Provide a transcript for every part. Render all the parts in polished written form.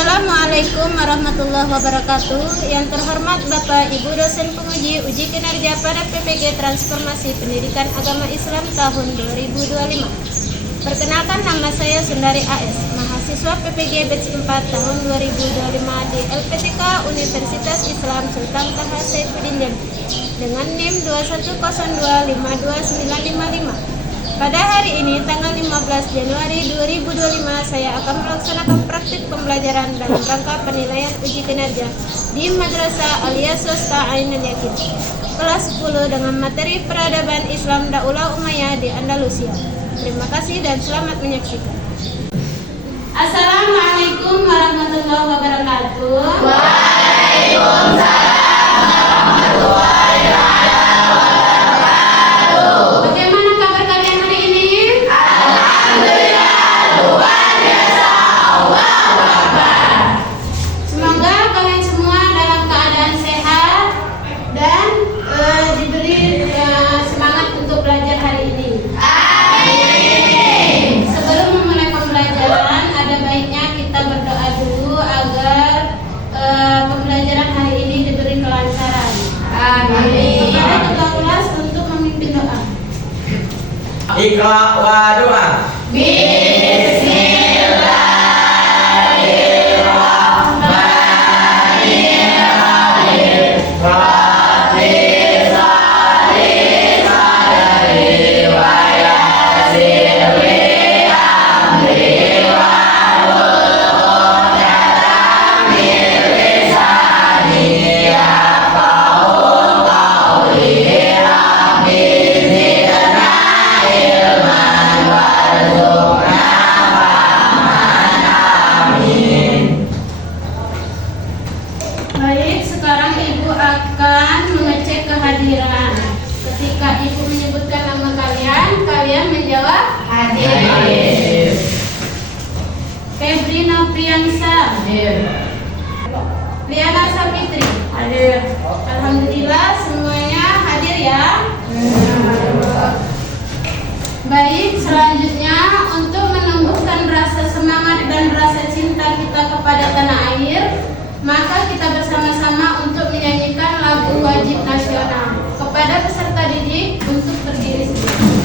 Assalamualaikum warahmatullahi wabarakatuh. Yang terhormat Bapak Ibu dosen penguji uji kinerja pada PPG Transformasi Pendidikan Agama Islam tahun 2025. Perkenalkan, nama saya Sundari AS, mahasiswa PPG batch 4 tahun 2025 di LPTK Universitas Islam Sultan Taha Saifuddin Jambi dengan NIM 210252955. Pada hari ini, tanggal 15 Januari 2025, saya akan melaksanakan praktik pembelajaran dalam rangka penilaian uji kinerja di Madrasah Aliyah Swasta Ainul Yakin, kelas 10 dengan materi peradaban Islam Daulah Umayyah di Andalusia. Terima kasih dan selamat menyaksikan. Assalamualaikum warahmatullahi wabarakatuh. Waalaikumsalam warahmatullahi wabarakatuh. Bagaimana kabar kalian hari ini? Alhamdulillah, luar biasa. Allahu Akbar. Semoga kalian semua dalam keadaan sehat dan diberi semangat untuk belajar hari ini. Amin. Sebelum memulai pembelajaran, ada baiknya kita berdoa dulu agar pembelajaran hari ini diberi kelancaran. Amin. Kita juga ulas untuk memimpin doa. Iqra wa doa. Bismillahirrahmanirrahim. Rabbi sholli sadri wa yassir li amri wahlul 'uqdatam min lisani yafqahu qawli. Rabbi zidna ilman warzuqna fahman. Amin. Baik, sekarang Ibu akan mengecek kehadiran. Ketika Ibu menyebutkan nama kalian, kalian menjawab Hadir. Febri Nopriansa, Liana Sapitri, Hadir. Alhamdulillah semuanya hadir ya. Baik, selanjutnya untuk menumbuhkan rasa semangat dan rasa cinta kita kepada tanah air, maka kita bersama-sama untuk menyanyikan lagu wajib nasional. Kepada peserta didik untuk berdiri sendiri.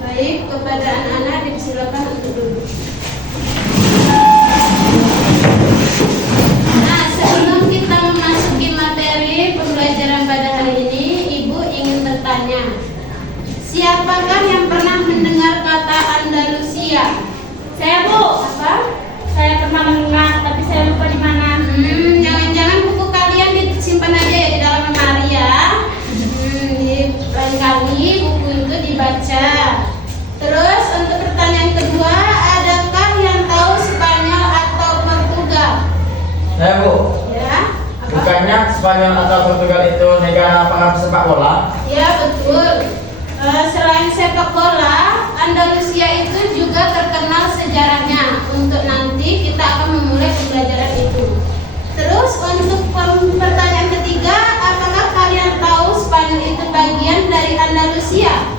Baik, kepada anak-anak dipersilakan untuk duduk. Nah, sebelum kita memasuki materi pembelajaran pada hari ini, Ibu ingin bertanya, siapakah yang pernah mendengar kata Andalusia? Saya, Bu. Apa? Saya pernah mendengar, tapi saya lupa di mana. Jangan-jangan buku kalian disimpan aja ya di dalam lemari ya. Di lain kali buku itu dibaca. Terus untuk pertanyaan kedua, adakah yang tahu Spanyol atau Portugal? Saya Bu, Ya, apa? bukannya Spanyol atau Portugal itu negara penghasil sepak bola? Ya, betul. Selain sepak bola, Andalusia itu juga terkenal sejarahnya. Untuk nanti kita akan memulai pembelajaran itu. Terus untuk pertanyaan ketiga, apakah kalian tahu Spanyol itu bagian dari Andalusia?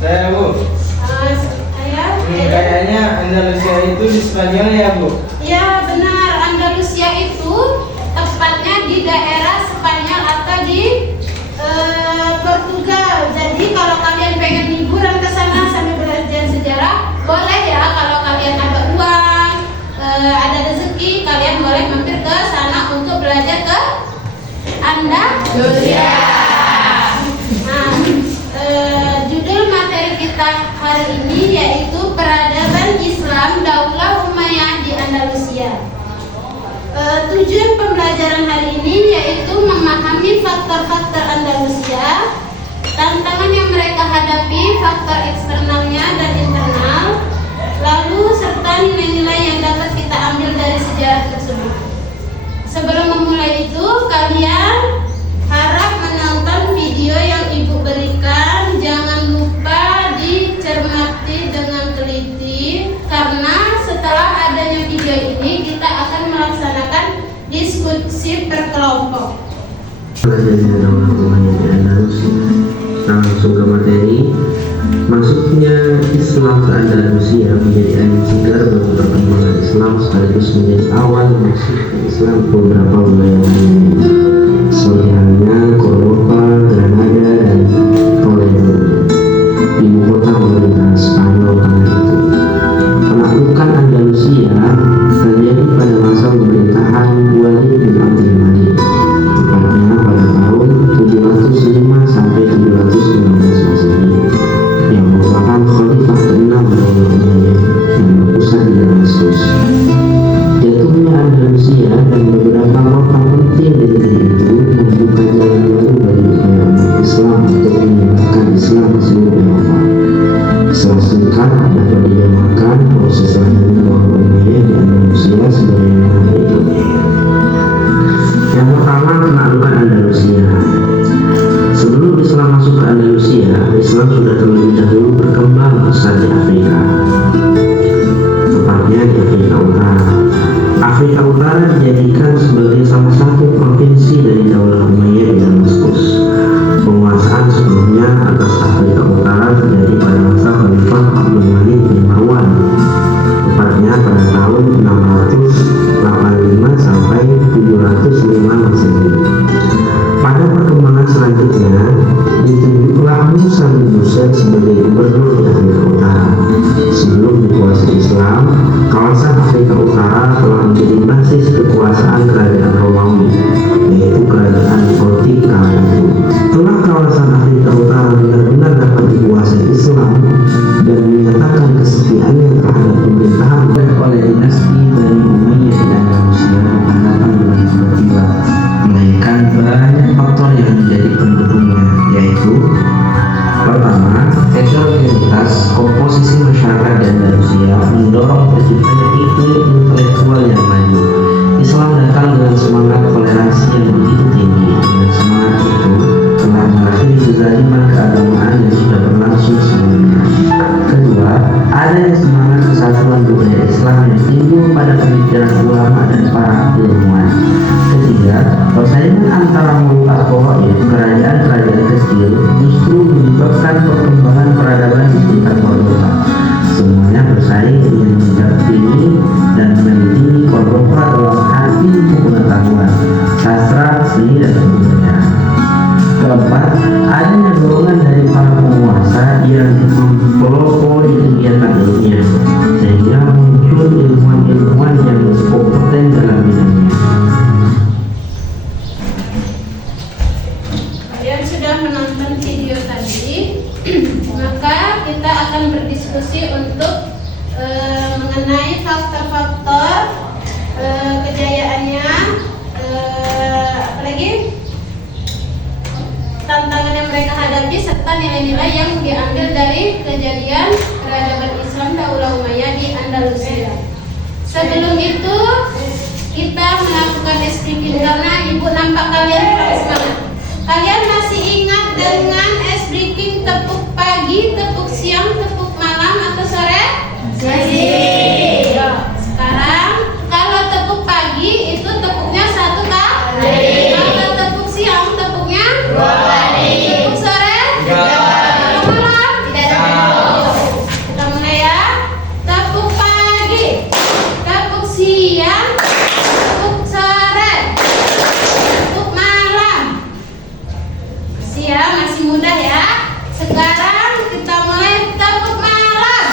Saya Bu, Ayah, kayaknya Andalusia itu di Spanyol ya Bu? ya benar, Andalusia itu tepatnya di daerah Andalusia. Nah, judul materi kita hari ini yaitu Peradaban Islam Daulah Umayyah di Andalusia. Tujuan pembelajaran hari ini yaitu memahami faktor-faktor Andalusia, tantangan yang mereka hadapi, faktor eksternalnya dan internal, lalu serta nilai-nilai yang dapat kita ambil dari sejarah tersebut. Sebelum memulai itu, kalian harap menonton video yang Ibu berikan. Jangan lupa dicermati dengan teliti, karena setelah adanya video ini kita akan melaksanakan diskusi berkelompok. Belajarnya Daulah Umayyah di Andalusia. Langsung ke materi. Masuknya Islam ke Andalusia menjadi angin segar bagi perkembangan Islam sekaligus menjadi awal masuknya Islam ke beberapa wilayah lainnya, seperti halnya Córdoba, Granada, dan Toledo, ibu kota pemerintahan Spanyol pada itu. Penaklukan Andalusia terjadi pada masa pemerintahan Walid bin Abdul Malik, tepatnya pada tahun 705 sampai 715 Masehi, yang merupakan khalifah ke-6 Daulah Umayyah yang berpusat di Damaskus. Jatuhnya Andalusia dan beberapa kota penting di negeri itu membuka jalan baru bagi upaya umat Islam untuk menyebarkan Islam ke seluruh Eropa. Setelah singkat dapat digambarkan proses lahirnya Daulah Umayyah di Andalusia sebagaimana berikut. Yang pertama, penaklukan Andalusia. Sebelum Islam masuk ke Andalusia, Islam sudah terlebih dahulu berkembang besar di Afrika, tepatnya di Afrika Utara. Afrika Utara dijadikan sebagai salah satu provinsi dari Daulah Umayyah di Damaskus. Penguasaan sebelumnya atas Afrika Utara terjadi pada masa Khalifah Abdul Malik bin Marwan, tepatnya pada tahun 685 sampai 705 Masehi. Pada perkembangan selanjutnya, ditunjuklah Musa bin Nusayr sebagai gubernur di Afrika Utara. Sebelum dikuasai Islam, kawasan Afrika Utara telah menjadi basis kekuasaan kerajaan Romawi, yaitu kerajaan Gotik kala itu. Setelah kawasan Afrika Utara benar-benar dapat dikuasai Islam dan menyatakan kesetiaannya terhadap pemerintahan oleh dinasti Bani Umayyah di Andalusia, bukan datang dengan tiba-tiba, melainkan banyak faktor yang menjadi pendukungnya, yaitu pertama, heterogenitas komposisi masyarakat di Andalusia mendorong terciptanya iklim intelektual yang maju. Islam datang dengan semangat toleransi yang begitu tinggi, dan semangat itu telah mengakhiri kezaliman keagamaan yang sudah berlangsung sebelumnya. Kedua, adanya semangat kesatuan budaya Islam yang timbul pada pemikiran ulama dan para ilmuwan. Ketiga, persaingan antara Muluk Tawaif, kerajaan-kerajaan kecil, justru menyebabkan perkembangan peradaban di sekitar Córdoba. Semuanya bersaing ingin mendampingi dan meneliti Córdoba dalam arti ilmu pengetahuan, sastra, seni, dan kebudayaan. Keempat, adanya dorongan dari para penguasa yang pelopor di kegiatan ilmiah, sehingga muncul ilmuwan-ilmuwan yang kompeten dalam bidangnya. Kalian sudah menonton video tadi, maka kita akan berdiskusi untuk mengenai faktor-faktor kejayaannya, apalagi tantangan yang mereka hadapi serta nilai-nilai yang diambil dari kejadian peradaban Islam Daulah Umayyah di Andalusia. Sebelum itu kita melakukan speaking karena Ibu nampak kalian terlalu semangat. Kalian masih ingat dengan breaking tepuk pagi, tepuk siang, tepuk malam atau sore? Masih. Sekarang kalau tepuk pagi itu tepuknya 1 kali. Kalau tepuk siang tepuknya 2 kali. Tepuk sore? 3 kali. Kalau malam? Tidak ada. Kita mulai ya. Tepuk pagi, tepuk siang, tepuk sore, tepuk malam. Masih mudah ya. Sekarang kita mulai tepuk malam,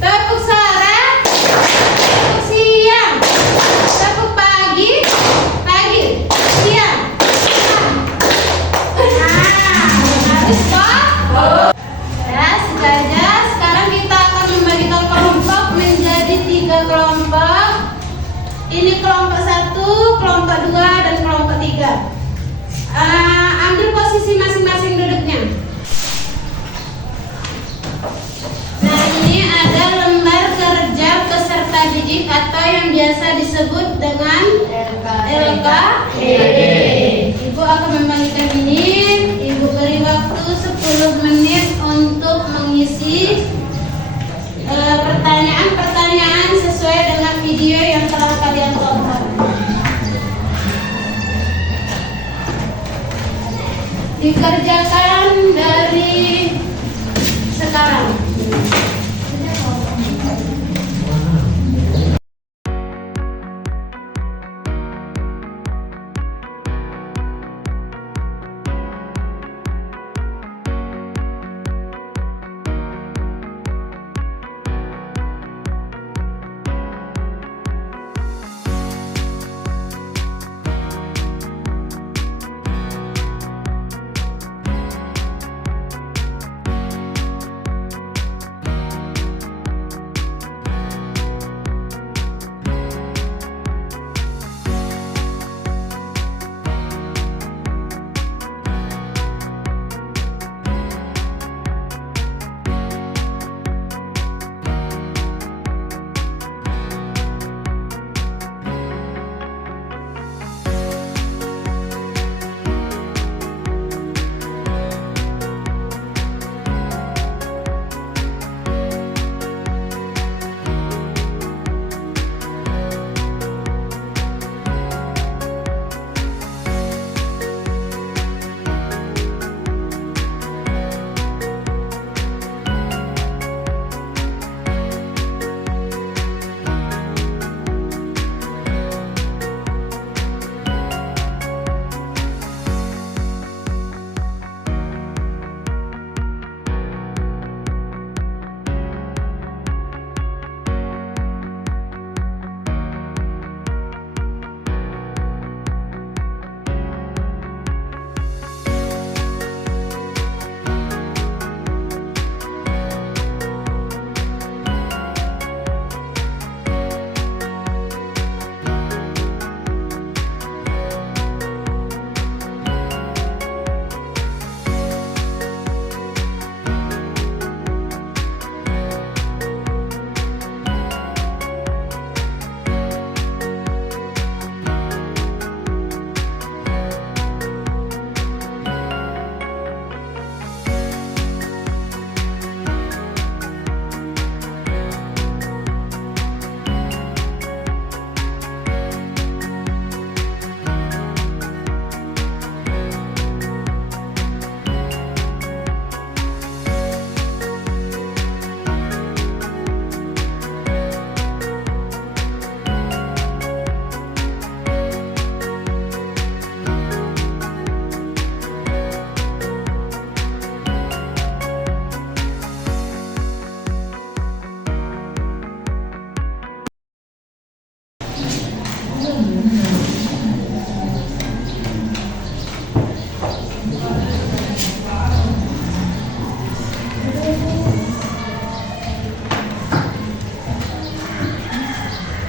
tepuk sore, tepuk siang, tepuk pagi, siang, posisi masing-masing duduknya. Nah, ini ada lembar kerja peserta didik atau yang biasa disebut dengan LKPD. Ibu akan membagikan ini. Ibu beri waktu 10 menit untuk mengisi pertanyaan-pertanyaan sesuai dengan video yang telah kalian tonton. Dikerjakan dari sekarang.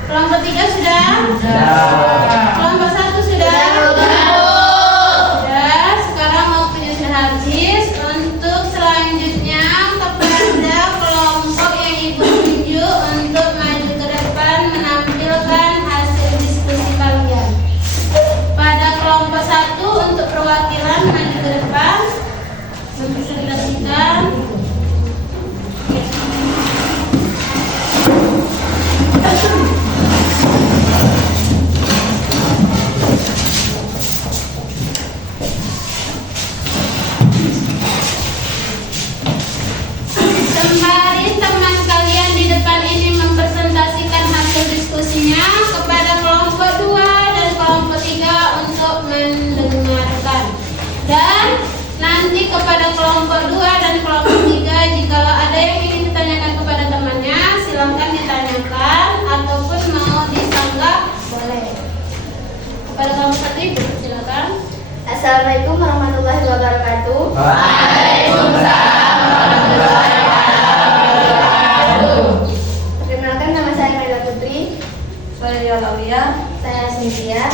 Kelompok 3 sudah? Kelompok 1 sudah? Sudah. Sekarang waktunya sudah habis. Untuk selanjutnya kepada kelompok yang Ibu tunjuk untuk maju ke depan menampilkan hasil diskusi kalian. Pada kelompok 1 untuk perwakilan maju ke depan mempresentasikan. Sembari teman kalian di depan ini mempresentasikan hasil diskusinya kepada kelompok 2 dan kelompok 3 untuk mendengarkan. Dan nanti kepada kelompok 2 dan kelompok 3 jikalau ada yang ingin ditanyakan kepada temannya silahkan ditanyakan ataupun mau disanggah boleh. Kepada kelompok 1 Ibu silakan. Assalamualaikum warahmatullahi wabarakatuh. Waalaikumsalam warahmatullahi wabarakatuh. Perkenalkan, nama saya Mega Putri. Saya Laulia. Saya Cynthia.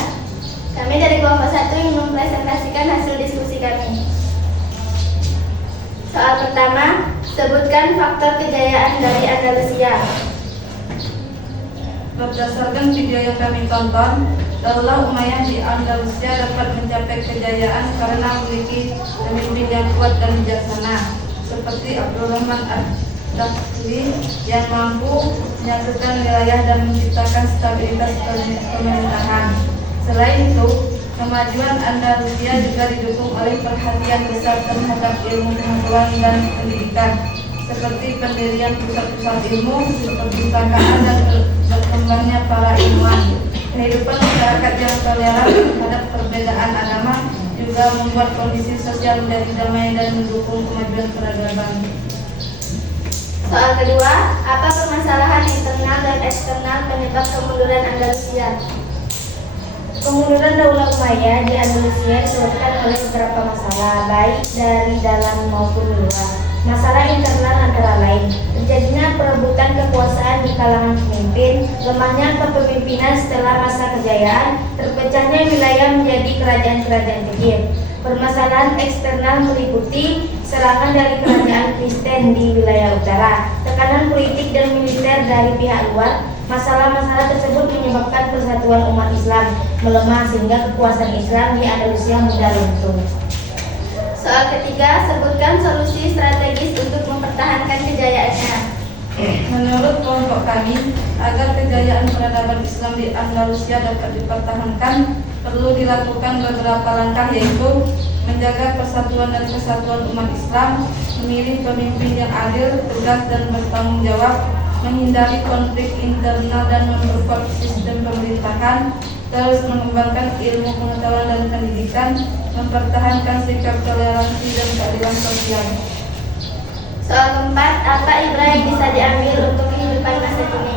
Kami dari kelompok 1 ingin mempresentasikan hasil diskusi kami. Pertama, sebutkan faktor kejayaan dari Andalusia. Berdasarkan video yang kami tonton, Daulah Umayyah di Andalusia dapat mencapai kejayaan karena memiliki pemimpin yang kuat dan bijaksana, seperti Abdurrahman ad-Dakhli yang mampu menyatukan wilayah dan menciptakan stabilitas pemerintahan. Selain itu, kemajuan Andalusia juga didukung oleh perhatian besar terhadap ilmu pengetahuan dan pendidikan, seperti pendirian pusat-pusat ilmu, perpustakaan, dan berkembangnya para ilmuwan. Kehidupan masyarakat yang toleran terhadap perbedaan agama juga membuat kondisi sosial menjadi damai dan mendukung kemajuan peradaban. Soal kedua, apa permasalahan internal dan eksternal penyebab kemunduran Andalusia? Kemunduran Daulah Umayyah di Andalusia disebabkan oleh beberapa masalah, baik dari dalam maupun luar. Masalah internal antara lain terjadinya perebutan kekuasaan di kalangan pemimpin, lemahnya kepemimpinan setelah masa kejayaan, terpecahnya wilayah menjadi kerajaan-kerajaan kecil. Permasalahan eksternal meliputi serangan dari kerajaan Kristen di wilayah utara, tekanan politik dan militer dari pihak luar. Masalah-masalah tersebut menyebabkan persatuan umat Islam melemah sehingga kekuasaan Islam di Andalusia mudah runtuh. Soal ketiga, sebutkan solusi strategis untuk mempertahankan kejayaannya. Menurut kelompok kami, agar kejayaan peradaban Islam di Andalusia dapat dipertahankan, perlu dilakukan beberapa langkah, yaitu menjaga persatuan dan kesatuan umat Islam, memilih pemimpin yang adil, tegas dan bertanggung jawab, menghindari konflik internal dan memperkuat sistem pemerintahan, terus mengembangkan ilmu pengetahuan dan pendidikan, mempertahankan sikap toleransi dan keadilan sosial. Soal keempat, apa ibrah yang bisa diambil untuk kehidupan masa kini?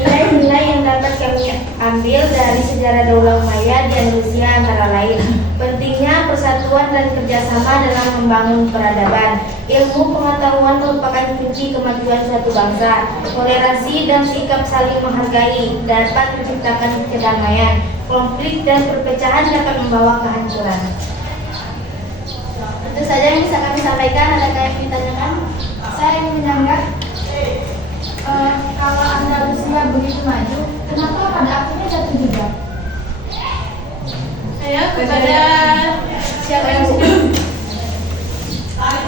Nilai-nilai yang dapat kami ambil dari sejarah Daulah Umayyah di Andalusia antara lain: pentingnya persatuan dan kerjasama dalam membangun peradaban. Ilmu pengetahuan merupakan kunci kemajuan suatu bangsa. Toleransi dan sikap saling menghargai dapat menciptakan kedamaian. Konflik dan perpecahan dapat membawa kehancuran. Itu saja yang bisa kami sampaikan. Adakah yang ditanyakan? Saya ingin menyanggah, kalau Andalusia begitu maju, kenapa pada akhirnya jatuh juga? Ayo kepada siapa yang sudah?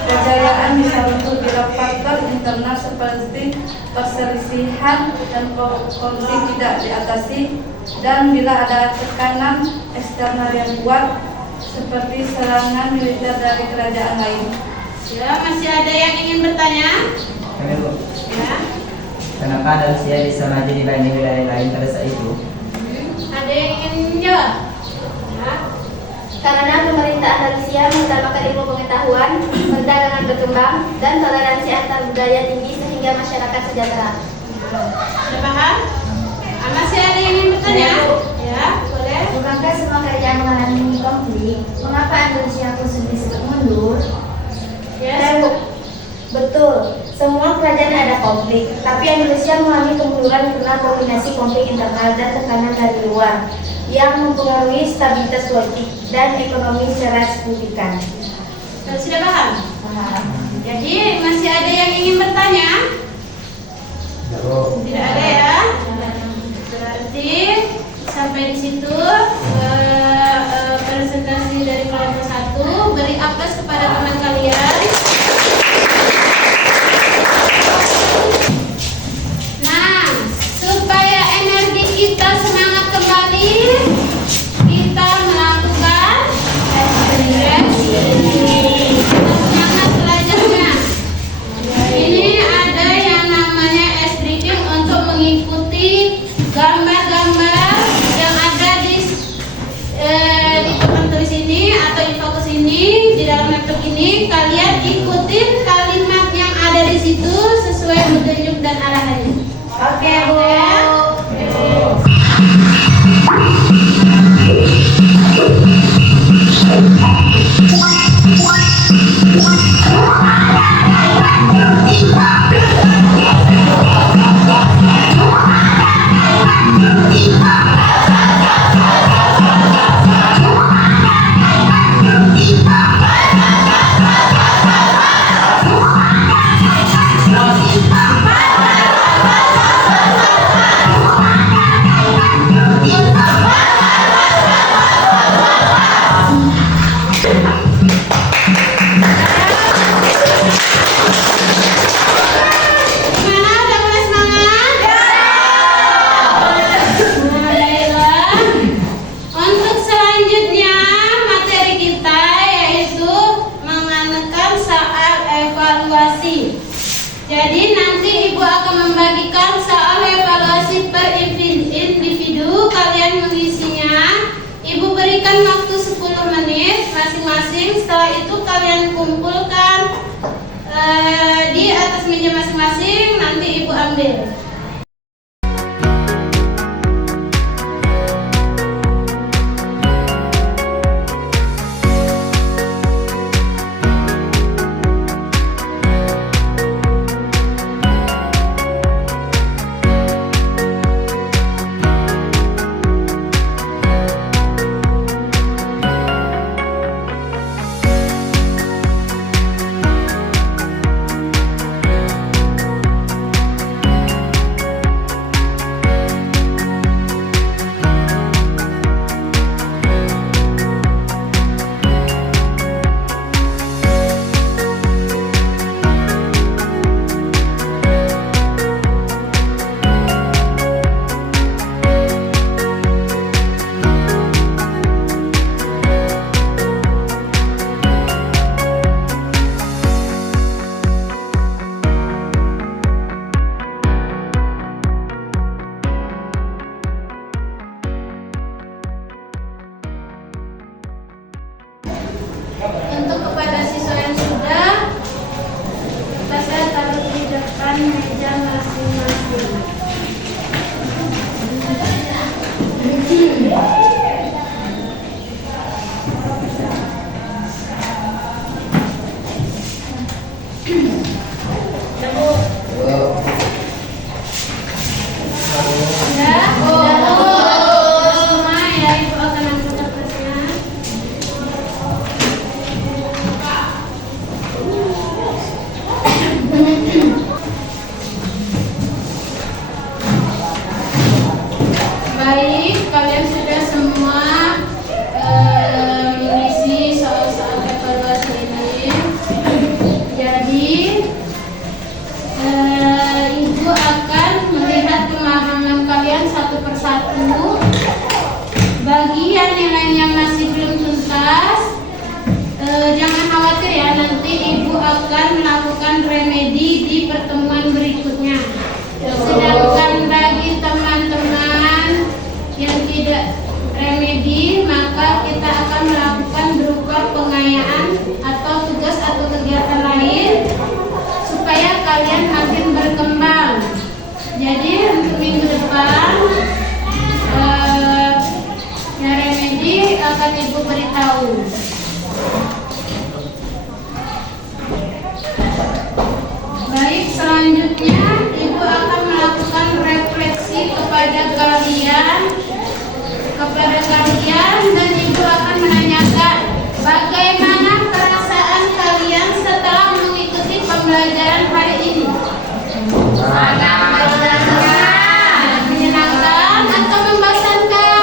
Kejayaan bisa runtuh bila faktor internal seperti perselisihan dan korupsi tidak diatasi, dan bila ada tekanan eksternal yang kuat seperti serangan militer dari kerajaan lain. Ya, masih ada yang ingin bertanya? Kami Bu, Ya. kenapa Andalusia bisa maju dibanding wilayah lain pada saat itu? Ada yang ingin menjawab? Ya. Karena pemerintah Andalusia mengutamakan ilmu pengetahuan, perdagangan berkembang, dan toleransi antar budaya tinggi sehingga masyarakat sejahtera. Sudah paham? Masih ada yang ingin bertanya? Ya, boleh. Bukankah semua kerajaan mengalami konflik? Mengapa Andalusia khusus disebut mundur? Ya, Betul, semua kerajaan ada konflik, tapi Andalusia mengalami kemunduran karena kombinasi konflik internal dan tekanan dari luar yang mempengaruhi stabilitas politik dan ekonomi secara signifikan. sudah paham? Jadi masih ada yang ingin bertanya? Tidak ada ya? Berarti sampai di situ presentasi dari kelompok 1. Beri aplaus kepada teman kalian. Nah, supaya energi kita semangat kembali, kita melakukan semangat belajarnya. Ini ada yang namanya S-reading untuk mengikuti gambar-gambar yang ada di papan tulis ini atau infokus ini di dalam laptop ini. Kalian ikutin kalimat yang ada di situ sesuai petunjuk dan arahannya. Oke, Bu. Gimana? Udah mulai semangat? Alhamdulillah. Untuk selanjutnya materi kita yaitu mengenakan soal evaluasi. Jadi nanti Ibu akan membagikan soal evaluasi per individu. Kalian mengisinya. Ibu berikan waktu 10 menit masing-masing. Setelah itu kalian kumpulkan di atas meja masing-masing. Nanti Ibu ambil. Untuk kepada siswa yang sudah, saya taruh di depan meja masing-masing. Semua ya, Ibu akan ambil kertasnya. Baik, kalian sudah semua mengisi soal-soal evaluasi ini. Jadi Ibu akan melihat pemahaman kalian satu persatu. Bagi yang nilainya masih belum tuntas, jangan khawatir ya, nanti Ibu akan melakukan remedi di pertemuan berikutnya. Sedangkan bagi teman-teman yang tidak remedi, maka kita akan melakukan berupa pengayaan atau tugas atau kegiatan lain supaya kalian makin berkembang. Jadi untuk minggu depan yang remedi akan Ibu beritahu. Baik, selanjutnya Ibu akan melakukan refleksi kepada kalian dan Ibu akan menanyakan bagaimana perasaan kalian setelah mengikuti pembelajaran hari ini. Menyenangkan atau membosankan?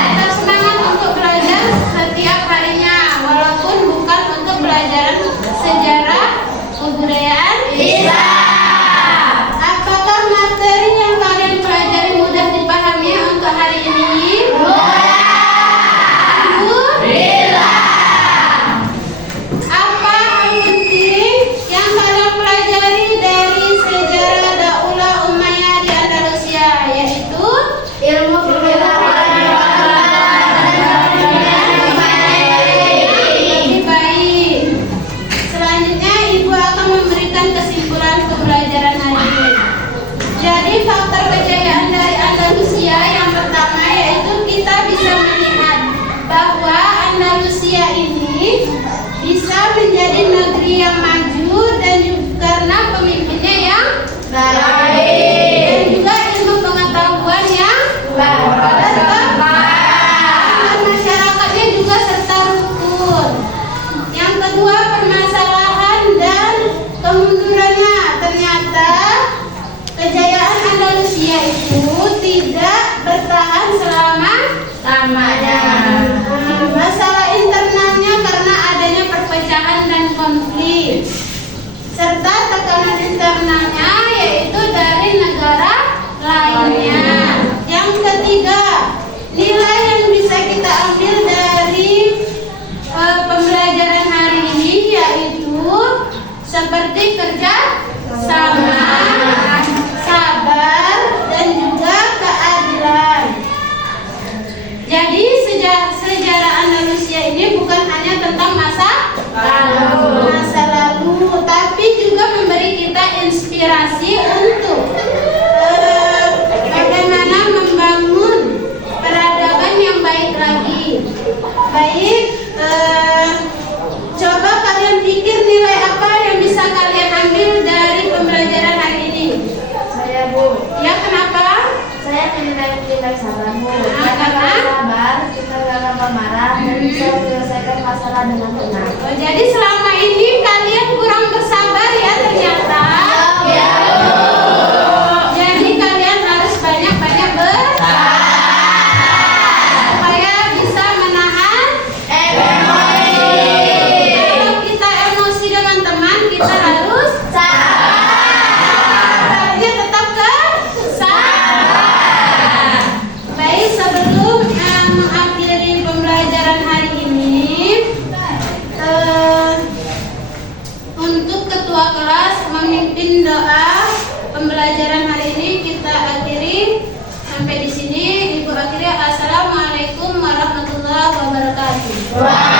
Tetap semangat untuk belajar setiap harinya, walaupun bukan untuk belajar sejarah kebudayaan Islam. Apakah materi yang kalian pelajari mudah dipahami untuk hari ini? Apa hal penting yang kalian pelajari dari sejarah Daulah Umayyah di Andalusia, yaitu Ilmu lebih baik. Selanjutnya Ibu akan memberikan kesimpulan pembelajaran hari ini. Jadi faktor kejayaan dari Andalusia yang pertama yaitu kita bisa melihat bahwa Andalusia ini bisa menjadi negeri yang maju dan juga karena pemimpinnya yang baik dan juga ilmu pengetahuan yang baik dan masyarakatnya juga serta rukun. Yang kedua, permasalahan dan kemundurannya. Ternyata kejayaan Andalusia itu tidak bertahan selama-lamanya. masalah internalnya karena adanya perpecahan dan konflik, serta tekanan internalnya yaitu dari negara lainnya. Yang ketiga, nilai yang bisa kita ambil dari pembelajaran hari ini yaitu seperti kerja sama, sabar, dan juga keadilan. Jadi sejarah Andalusia ini bukan hanya tentang masa lalu, tapi juga memberi kita inspirasi untuk bagaimana membangun peradaban yang baik lagi. Baik, coba kalian pikir nilai apa yang bisa kalian ambil dari pembelajaran hari ini? Saya, Bu. Ya, kenapa? Saya menilai sabar, Bu. Karena sabar, kita gak gampang marah dan bisa menyelesaikan masalah dengan tenang. oh, jadi selama ini kalian kurang bersabar ya ternyata. Ya. Jadi kalian harus banyak-banyak bersabar supaya bisa menahan emosi. Kalau kita emosi dengan teman, kita harus sabarnya tetap sabar. Baik, sebelum mengakhiri pembelajaran hari ini, untuk ketua kelas memimpin doa pembelajaran hari ini kita akhiri sampai di sini. Ibu akhiri, assalamualaikum warahmatullahi wabarakatuh.